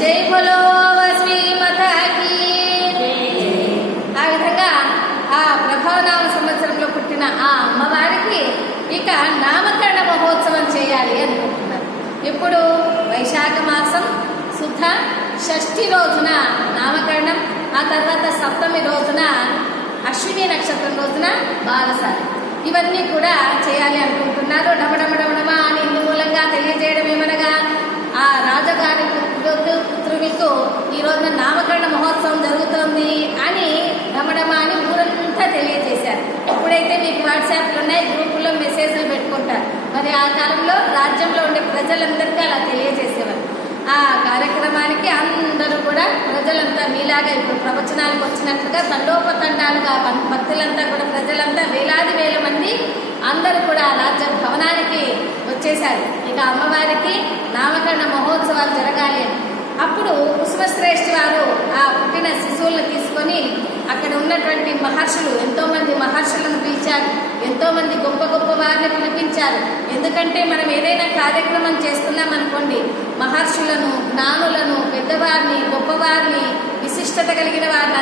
జై బోలో వస్వి మాతాకి. ఆ విధంగా ఆ ప్రభవనామ సంవత్సరంలో పుట్టిన ఆ అమ్మవారికి ఇక నామకరణ మహోత్సవం చేయాలి అనుకుంటున్నారు. ఇప్పుడు వైశాఖ మాసం శుద్ధ షష్ఠి రోజున నామకరణం, ఆ తర్వాత సప్తమి రోజున అశ్విని నక్షత్రం రోజున బాలసారి, ఇవన్నీ కూడా చేయాలి అనుకుంటున్నారు. డమడమడమడమా అని ఇందు మూలంగా తెలియజేయడం ఏమనగా ఆ రాజగారి పుత్రునికు ఈ రోజున నామకరణ మహోత్సవం జరుగుతోంది అని డమడమా అని ఊరంతా తెలియజేశారు. ఎప్పుడైతే మీకు వాట్సాప్లు ఉన్నాయి, గ్రూపుల్లో మెసేజ్లు పెట్టుకుంటారు. మరి ఆ కాలంలో రాజ్యంలో ఉండే ప్రజలందరికీ అలా తెలియజేసేవారు. ఆ కార్యక్రమానికి అందరూ కూడా ప్రజలంతా మీలాగా ఇప్పుడు ప్రవచనాలకు వచ్చినట్లుగా తండోపతండాలుగా భక్తులంతా కూడా ప్రజలంతా వేలాది వేల మంది అందరూ కూడా రాజ్య భవనానికి వచ్చేశారు. ఇక అమ్మవారికి నామకరణ మహోత్సవాలు జరగాలి. అప్పుడు కుసుమశ్రేష్ఠి వారు ఆ పుట్టిన శిశువులను తీసుకొని అక్కడ ఉన్నటువంటి మహర్షులు, ఎంతో మంది మహర్షులను పిలిచారు, ఎంతో మంది గొప్ప గొప్ప వారిని పిలిపించారు. ఎందుకంటే మనం ఏదైనా కార్యక్రమం చేస్తున్నాం అనుకోండి, మహర్షులను, జ్ఞానులను, పెద్దవారిని, గొప్పవారిని, విశిష్టత కలిగిన వారిని